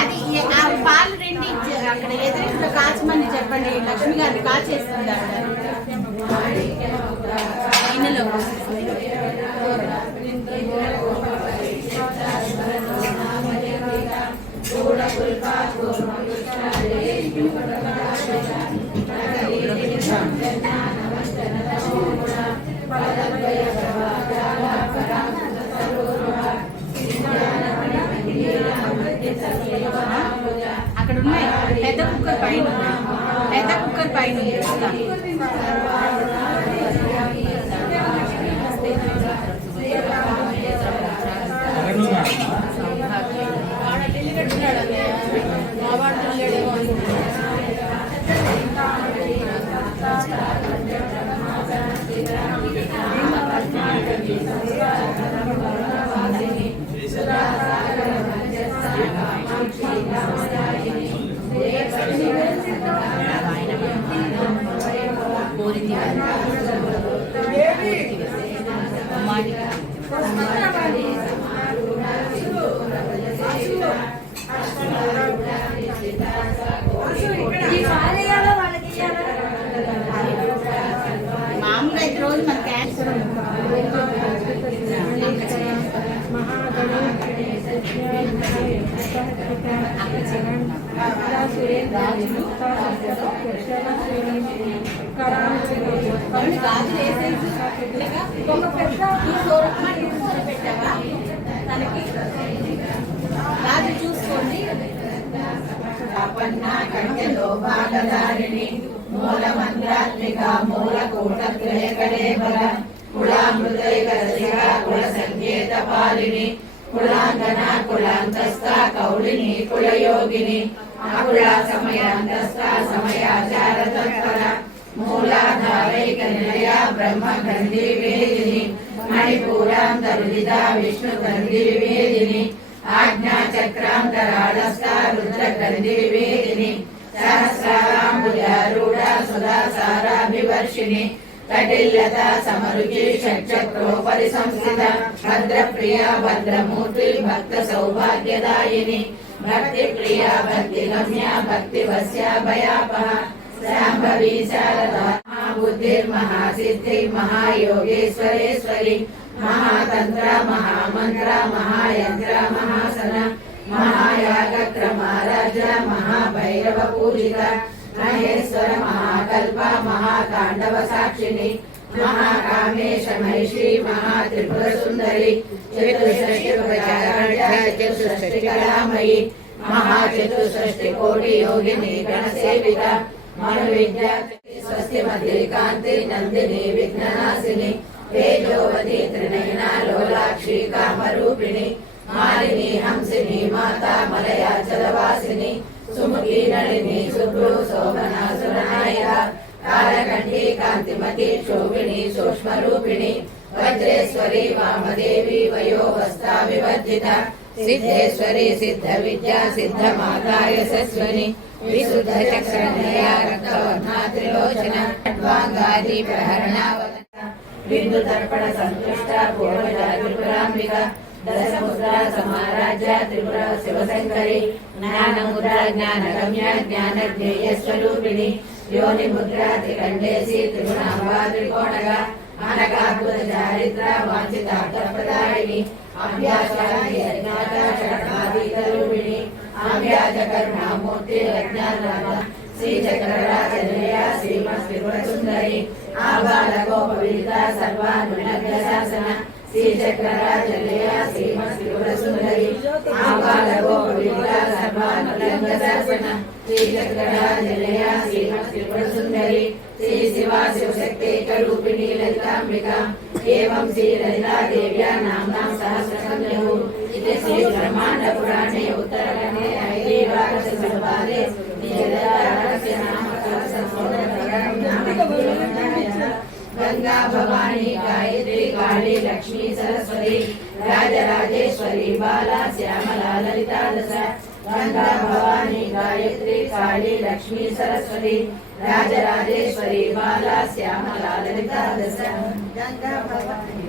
అది పాలు రెండు అక్కడ ఎదురింట్లో కాచమని చెప్పండి. లక్ష్మి గారిని కాచేస్తుంది ఇన్నలో అక్కడ ఉన్నాయి. పెద్ద కుక్కర్ పైన మామూలుగా అయితే రోజు మన క్యాన్సర్ చూసుకోండి. మూల మంత్రాత్మిక మూల కూటత్రయకడే బల కులామృతైకరసిక కుల సంకేత పాలిని కులాంగన కులాంతస్థ కౌళిని కులయోగిని అకుల సమయాంతస్థ సమయాచార తత్పర మూలాధారైక నిలయ బ్రహ్మ గంధి వేదిని మణిపూరాంతరుదిత విష్ణు గంధి వేదిని ఆజ్ఞా చక్రాంతరాళస్థ రుద్ర గంధి వేదిని సహస్రాంబుజారూఢ సుధాసారాభివర్షిణి కటిల్లత సమరుచి షట్చక్రోపరి సంస్థిత భద్రప్రియ భద్రమూర్తి భక్త సౌభాగ్యదాయిని భక్తి ప్రియ భక్తి గమ్య భక్తి వస్య భయాపహ శాంభవి శారదా బుద్ధిర్మహాసిద్ధి మహాయోగేశ్వరేశ్వరి మహాతంత్ర మహామంత్ర మహాయంత్ర మహాసన మహాయాగక్రమారాజ మహాభైరవ పూజిత మహేశ్వర మహాకల్ప మహాతాండవ సాక్షిని మహాకామేశ మహిషి మహాత్రిపుర సుందరి చతుషష్టి కళామయి మహాచతుషష్టి కోటి యోగిని గణసేవిత మను విద్య స్వస్తి మధ్య కాంతి నందిని విఘ్ననాశిని తేజోవతి త్రినయన లోలాక్షి కామరూపిణి మాలిని హంసిని మాతా మలయాచలవాసిని సుముఖి నళిని శుభ్రు శోభనాసురనాయ కాలకంఠి కాంతిమతి శోభిని సూక్ష్మరూపిణి వజ్రేశ్వరి వామదేవి వయోవస్థా వివర్జిత సిద్ధేశ్వరి సిద్ధ విద్యా సిద్ధ మాతా యశస్విని విశుద్ధ చక్రనయ రక్తవర్ణా త్రిలోచన ఖడ్వాంగాది ప్రహరణావన బిందు తర్పణ సంతుష్ట పూర్వజ త్రిపురాంబిక దశముద్రా సమారాజ్య త్రిపుర శివశంకరి జ్ఞానముద్ర జ్ఞానగమ్య జ్ఞానజ్ఞేయ స్వరూపిణి యోని ముద్రా త్రికండేసి త్రిగుణాంబా త్రికోణగా అనగాద్భుత చారిత్ర వాంఛితార్థప్రదాయిని అభ్యాసాదితరూపిణి అభ్యాజ కరుణామూర్తి రజ్ఞానాథ శ్రీచక్రరాజనయ శ్రీమత్ త్రిపుర సుందరి ఆబాల గోపవిదిత సర్వానులభ్య శాసన శ్రీచక్రరాజనయ శ్రీమత్ త్రిపుర సుందరి ఆబాల గోపవిదిత సర్వానులభ్య శాసన శ్రీచక్రరాజనయ శ్రీమత్ త్రిపుర సుందరి శ్రీ శివా శివశక్తేక రూపిణి లలితాంబిక ఏవం శ్రీ లలితా దేవ్యా నామ్నా సహస్రసంఖ్యః ఇతి శ్రీ బ్రహ్మాండ పురాణే ఉత్తరఖండే ఐదీవాదశ సంవాదే నిజలరహస్య నామకర సంస్కృతం గంగా భవానీ గాయత్రి కాళీ లక్ష్మీ సరస్వతి రాజరాజేశ్వరి బాలా శ్యామలా లలితా దశ गंगा भवानी गायत्री काली लक्ष्मी सरस्वती राजराजेश्वरी बाला श्यामला ललिता दश गंगा भवानी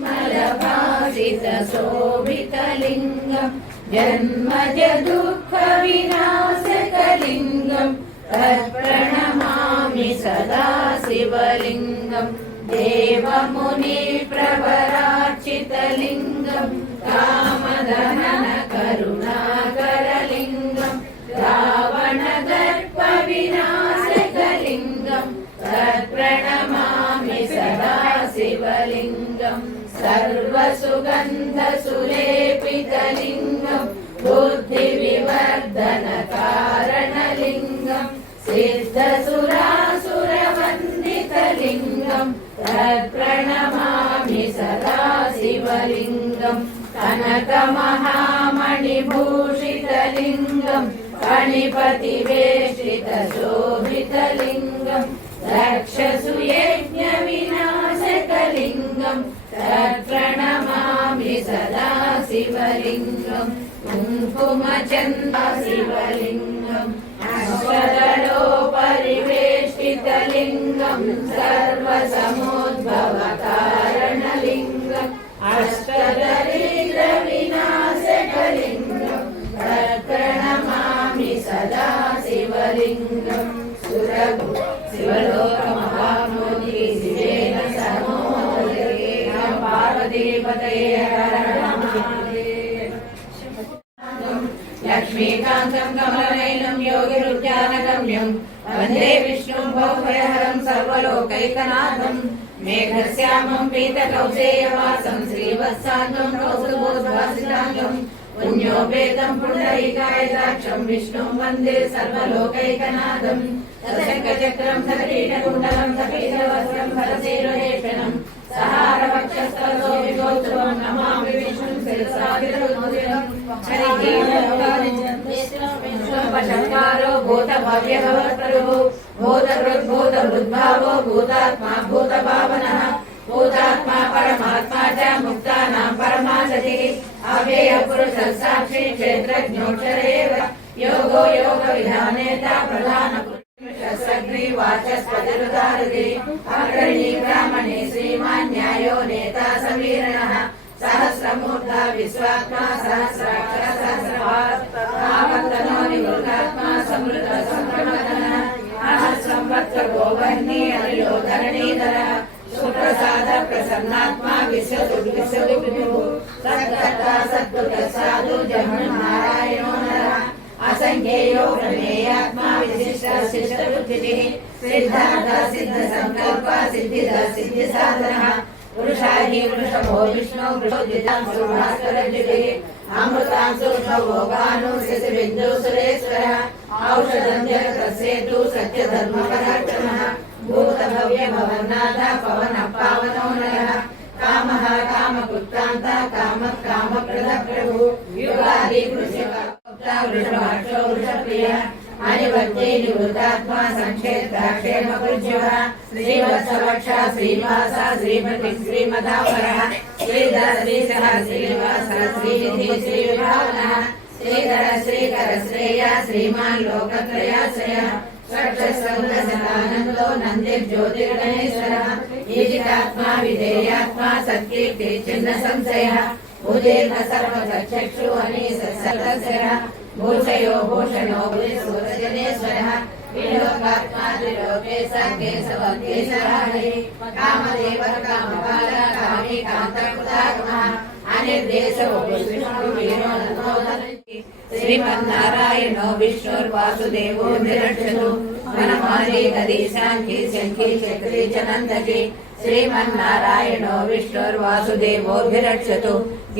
निर्मलभाषित शोभितलिङ्गम् जन्मज दुःख विनाशकलिङ्गम् तत्प्रणमामि सदा शिवलिङ्गम् देवमुनि प्रवरार्चितलिङ्गम् कामदहन करुणाकरलिङ्गम् रावणदर्प विनाशकलिङ्गम् तत्प्रणमामि सदा शिवलिङ्गम् सर्वसुगन्धसुलेपितलिङ्गम् बुद्धिविवर्धनकारणलिङ्गम् सिद्धसुरासुरवन्दितलिङ्गम् तत्प्रणमामि सदा शिवलिङ्गम् कनकमहामणिभूषितलिङ्गम् फणिपतिवेष्टितशोभितलिङ्गम् रक्षसुयज्ञविनाशकलिङ्गम् तत्प्रणमामि सदा शिवलिङ्गम् कुङ्कुमचन्द्र शिवलिङ्गम् अष्टदलोपरिवेष्टितलिङ्गम् सर्वसमुद्भवकारणलिङ्गम् अष्टदरिद्रविनाशकलिङ्गम् तत्प्रणमामि सदा शिवलिङ्गम् शिवलोकमहामोदि शिवेन समोदये पार्वतीपतये हर महादेव लक्ष्मीकान्तं कमलनयनं योगिरुद्यानगम्यं वन्दे विष्णुं भवभयहरं सर्वलोकैकनाथं मेघश्यामं पीतकौशेयवासं श्रीवत्साङ्गं कौस्तुभोद्भासिताङ्गं पुण्योपेतं पुण्डरीकायताक्षं विष्णुं वन्दे सर्वलोकैकनाथं शङ्खचक्रं सकिरीटकुण्डलं सपीतवस्त्रं हरशिरोहेषणं सहारवक्षस्थलशोभितोत्सवं नमामि विष्णुं शिरसाविरुद्धं हरिः भूतभव्यभवत्प्रभुः भूतहृद्भूतहृद्भावो भूतात्मा भूतभावनः भूतात्मा परमात्मा च मुक्तानां परमागतिः अव्ययपुरुषः साक्षी क्षेत्रज्ञोऽक्षर एव योगो योगविधानेता प्रधानपुरुषसग्रीवाचस्पतिरुदारति अग्रणी ब्राह्मणे श्रीमान् न्यायो नेता समीरणः सहस्रमूर्धा विश्वात्मा सहस्राक्षर सहस्रभावत्तनो निवृत्तात्मा समृद्ध संक्रमणः सहस्रंवत्सर गोवर्णी अनिलो धरणीधरः सुप्रसाद प्रसन्नात्मा विश्वविभुः सत्कर्ता सद्गुण साधु जन्म नारायणो नरः असंख्येयो प्रमेयात्मा विशिष्ट शिष्टबुद्धिः सिद्धार्थ सिद्ध संकल्प सिद्धिद सिद्धि साधनः पुरुषाहि वृषभो विष्णु वृषोदितां सुभास्करज्युतिः अमृतांशु भोगानु शिशुबिन्दु सुरेश्वरः औषधं जगतस्येतु सत्यधर्मपराक्रमः भूतभव्य भवन्नाथ पवन पावनो नरः कामः कामपुत्रान्त कामः कामप्रदः प्रभुः युगादि कृषिकर्ता वृषभाक्षो वृषप्रियः अनिवर्ते निवृत्तात्मा संक्षेत्राक्षेमपुज्यः श्रीवत्सवक्षा श्रीवासा श्रीमति श्रीमदावरः श्रीधरश्रीशः श्रीवासः श्रीनिधि श्रीविभावनः श्रीधर श्रीकर श्रेया श्रीमान् लोकत्रयाश्रयः षट्सहस्रानन्दो नन्दिर्ज्योतिर्गणेश्वरः ईजितात्मा विधेयात्मा सत्कीर्ति चिन्ह संशयः भुजेन सर्वचक्षु अनीसत्सर्वस्य भूषयो भूषणो भूषणेश्वरः विलोकात्मा त्रिलोकेश केशवकेशः कामदेव कामपाल कामी कान्तकृतागमः अनिर्देशो श्रीमन्नारायणो विष्णुर्वासुदेवो निरक्षतु वनमाली नदी शांखी शंखी चक्री च नन्दकी श्रीमन्नारायणो विष्णुर्वासुदेवोऽभिरक्षतु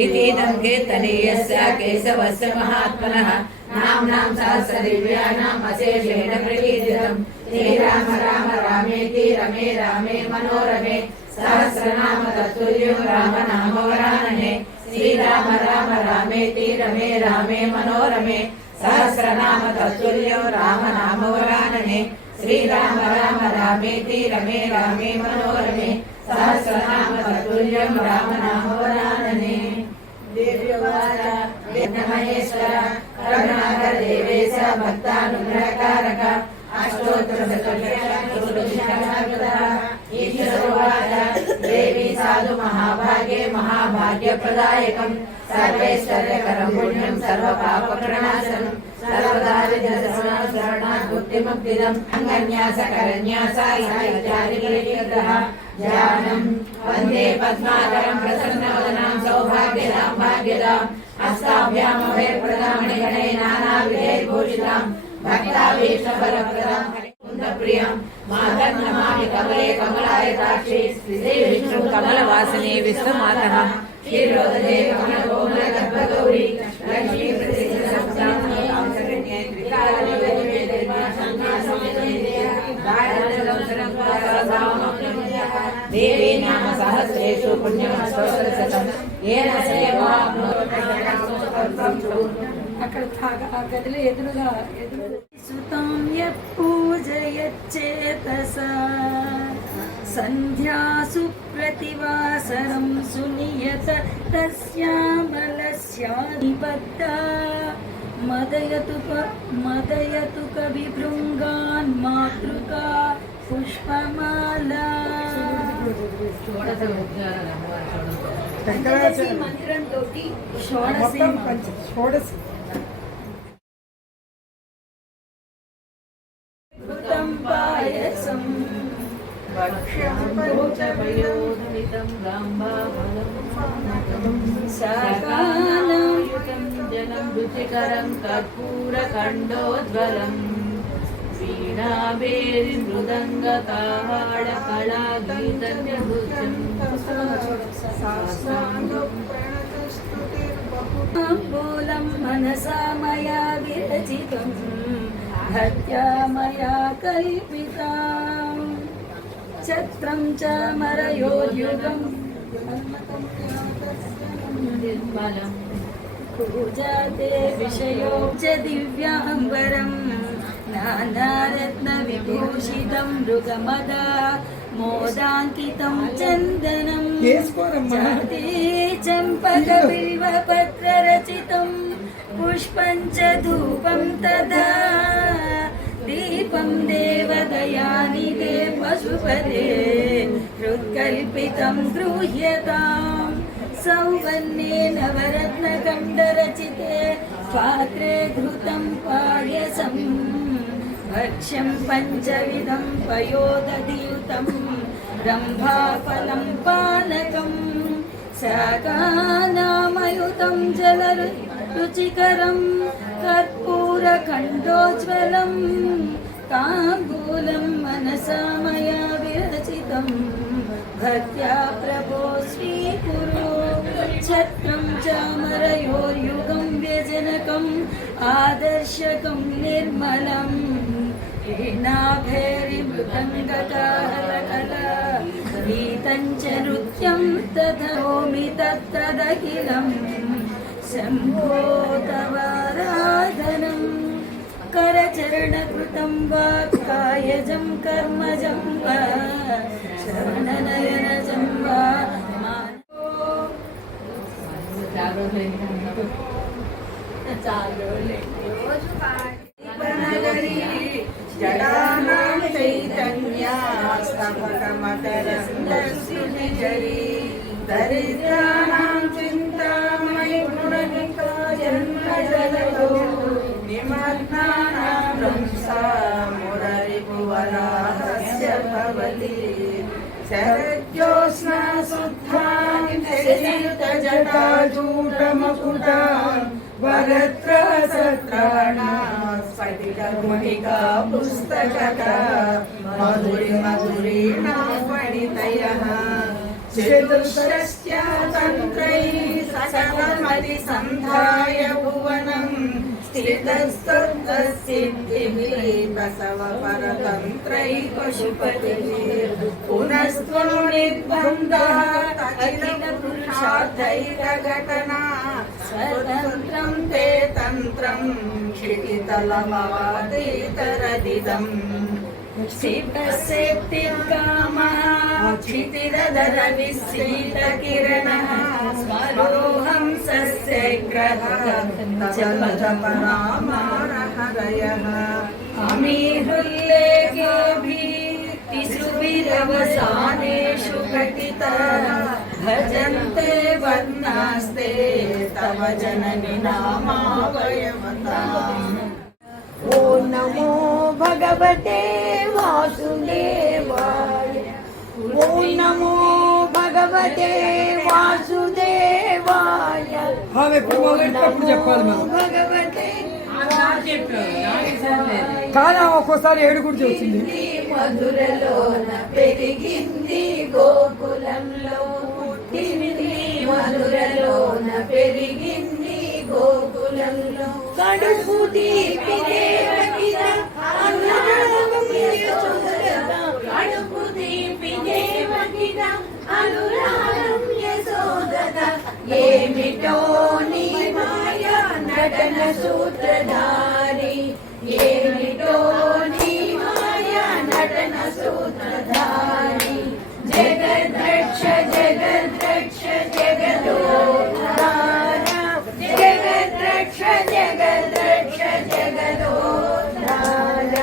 इतीदं कीर्तनीयस्य केशवस्य महात्मनः नाम्नां सहस्रदिव्यानाम् अशेषेण प्रकीर्तितम् श्रीराम राम रामेति रमे रामे मनोरमे सहस्रनाम तत्तुल्यं राम नाम वरानने श्रीराम राम रामेति रमे रामे मनोरमे सहस्रनाम तत्तुल्यं राम नाम वरानने श्रीराम राम रामेति रमे रामे मनोरमे सहस्रनाम तत्तुल्यं राम नाम वरानने देव्योवाच మహేశ్వర కరుణాకర దేవేశ భక్తానుగ్రహకారక అష్టోత్తర ఈశ్వరోవాచ దేవి సాధు మహాభాగ్యే మహాభాగ్యప్రదాయకం సర్వైశ్వర్యకరం పుణ్యం సర్వపాపప్రణాశనం సర్వదారిద్ర్యశరణాద్ముక్తిముక్తిదం అంగన్యాసకరన్యాసాయిత్యాదిగ్రహ ధ్యానం వందే పద్మాకరం ప్రసన్నవదనాం సౌభాగ్యదాం భాగ్యదాం హస్తాభ్యామభయప్రదామణిగణై నానావిధైర్భూషితాం భక్తాభీష్టఫలప్రదాం ప్రియం మాతం నమామి కమలే కమలాయతాక్షి శ్రీ విష్ణు కమలవాసిని విశ్వమాతః క్షీరోదదే కమలకోమల గర్భగౌరీ లక్ష్మీ దేవీ నామ సహస్రేషు పుణ్యమస్తోత్రశతం ఏన అక్కడ ఆ గదిలో ఎదురుగా సుతం పూజయచ్చేతసా సంధ్యాసు ప్రతివాసరం సునియత తస్యామలస్యాధిపత్త మదయతు కవిభృంగాన్ మాతృకా పుష్పమాలా మందిరంతో షోడశి ఘృతం పాయసం భక్ష్యం శాకానాయుతం జలం రుచికరం కర్పూరఖండోజ్వలం వీణాభేరి మృదంగ తాళ కళా గీతం మూలం మనసా మయా విరచితం భక్త్యా మయా కల్పితం ఛత్రం చ మరయోర్యుగం నిర్మలం పూజాతే విషయో చ దివ్యాంబరం నానారత్న విభూషితం మృగమద మోదాంకితం చందనం జాతే చంపక బిల్వ పత్ర రచితం పుష్పం చ ధూపం తదా దీపం దేవదయానిదే పశుపతే హృత్కల్పితం గృహ్యతాం సౌవర్ణే నవరత్నకండరచితే పాత్రే ఘృతం పాయసం భక్ష్యం పంచవిధం పయోదధియుతం బ్రహ్మాఫలం పానకం శాకానామయుతం జలరుచికరం కర్పూరఖండోజ్వలం తాంబూలం మనసా మయా విరచితం భక్త్యా ప్రభో స్వీకురు ఛత్రం చామరయోర్యుగం వ్యజనకం ఆదర్శకం నిర్మలం వీణాభైర్మృదంగకాహళకల గీతం చ నృత్యం తథోమి తత్తదఖిలం శంభో తవారాధనం करचरणकृतं वा कायजं कर्मजं वा शरणनयनजं वा జడానాం చైతన్యాస్తమకమకరందశ్రుతిజరీ దరిద్రాణాం చింతామణి గుణనికా జన్మజలదో నిమగ్నానాం రంసా మురరిపువరాహస్య భవతి శరజ్యోత్స్నా శుద్ధాని జటాజూటమకుటాం వరత్రసత్రాణా స్ఫటికగుణికా పుస్తకక మధురి మధురీణా ఫణితయః చతుర్దశ్య తంత్రైః సకలమతి సంధాయ భువనం స్థితస్తసిద్ధిభిः బసవ పరతంత్రైః పశుపతిः పునస్త్వం నిర్బంధः అఖిల పురుషార్థైరఘటనా స్వతంత్రం తే తంత్రం క్షితితలమవాతీతరదిదం शिवशक्तिर्कामः क्षितिरधरविस्मितकिरणः स्वरोहंसस्य ग्रहः अमीरुल्लेख्योभितिसुभिरवसानेषु घटिता भजन्ते वर्णास्ते तव जननि नामावयवताम्। ॐ नमो भगवते वासुदेवाय। ॐ नमो भगवते वासुदेवाय। భగవతే కాదా ఒక్కోసారి ఏడు కూడా వచ్చింది. మధురలోన పెరిగింది గోకులంలో పుట్టింది మధురలోన పెరిగింది గోకులంలో కడుపు తీపి దేవకిన అనురాగం యశోదత కడుపు తీపి దేవకిన అనురాగం యశోదత ఏమిటో నీ మాయా నటన సూత్రధారి ఏమిటో నీ మాయా నటన సూత్రధారి జగద్రక్ష జగద్రక్ష జగదోద్ధార జగద్రక్ష జగద్రక్ష జగదోద్ధార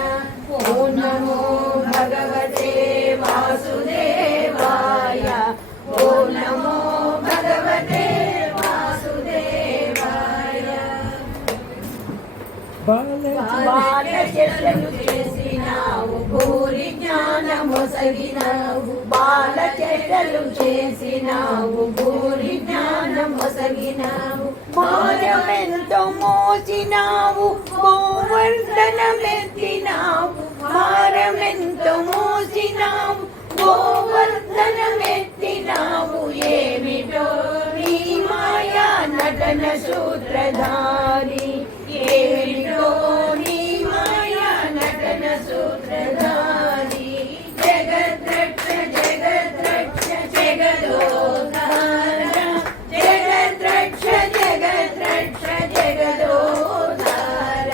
ఓ నమో భగవతే వాసుదేవాయ ఓ నమో భగవతే వాసుదేవాయ బాలచర్యలు చేసినావు భూరి జ్ఞానమొసగినావు బాలచర్యలు చేసినావు భూరి జ్ఞానమొసగినావు భారమెంతో మోసినావు గోవర్ధనమెత్తినావు భారమెంతో మోసినావు గోవర్ధనమెత్తినావు ఏమిటో నీ మాయా నటన సూత్రధారి ఏమిటో నీ మాయా నటన సూత్రధారి జగద్రక్ష జగద్రక్ష జగదోద్ధార జగద్రక్ష జగద్రక్ష జగదోద్ధార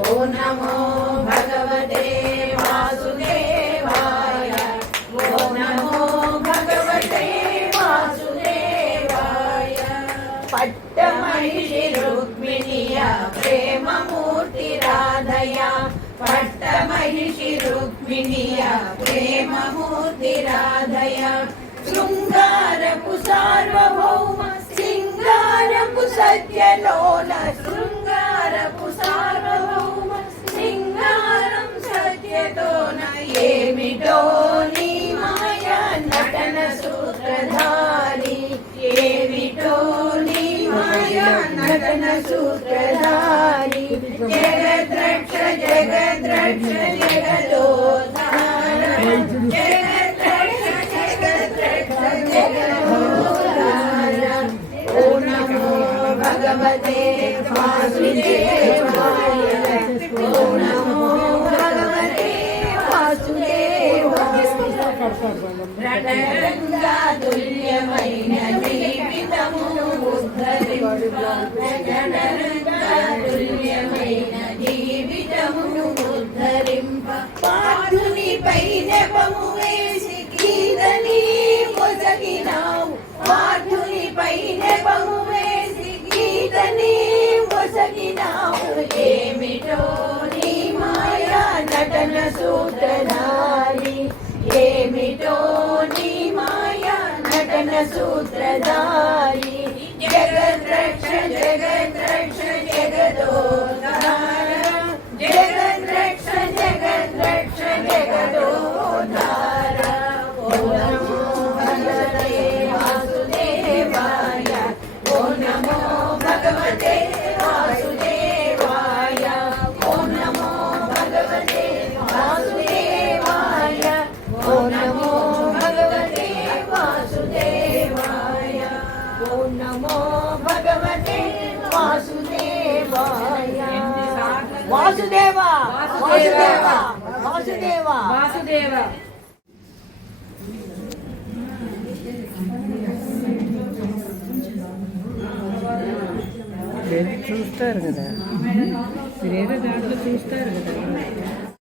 ఓ నమో భగవతే వాసుదేవాయ ఓ నమో భగవతే వాసుదేవాయ పట్టమహిషి రుక్మిణియ ప్రేమమూర్తి రాధయ పట్టమహిషి రుక్మిణియ ప్రేమమూర్తి రాధయ శృంగారపు సార్వభౌమ సింగారపు సత్యలోల శృంగారపు సార్వభౌమ సింగారం సత్యతోన ఏమిటో నీ మాయా నటన సూత్రధారి ఏమిటో నీ మాయా నటన సూత్రధారి జగద్రక్ష జగద్రక్ష జగదోద్ధార జగద్రక్ష జగద్రక్ష జగదోద్ధార ఓ నమో భగవతే వాసుదేవాయ ఓ నమో భగవతే వాసుదేవాయ రణరంగా తుల్యమైన జీవితము ఉద్ధరింప రణరంగా తుల్యమైన జీవితమును ఉద్ధరింప పార్థుని పైన పము వేసి గీతని మొసగినావు పార్థుని పైన పము వేసి గీతని మొసగినావు ఏమిటో నీ మాయా నటన సూత్రధారి ఏమిటో నీ మాయా నటన సూత్రధారి జగద్రక్ష జగద్రక్ష జగదోద్ధార జగద్రక్ష జగద్రక్ష జగదోద్ధార ఓ నమో భగవతే వాసుదేవాయ ఓ నమో భగవతే వాసుదేవాయ ఓ నమో భగవతే వాసుదేవాయ ఓ నమో భగవతే వాసుదేవాయ ఓ నమో భగవతే వాసుదేవాయ వాసుదేవ వాసుదేవ వాసుదేవ వాసుదేవ చూస్తారు కదా మీరు ఏదో దాంట్లో చూస్తారు కదా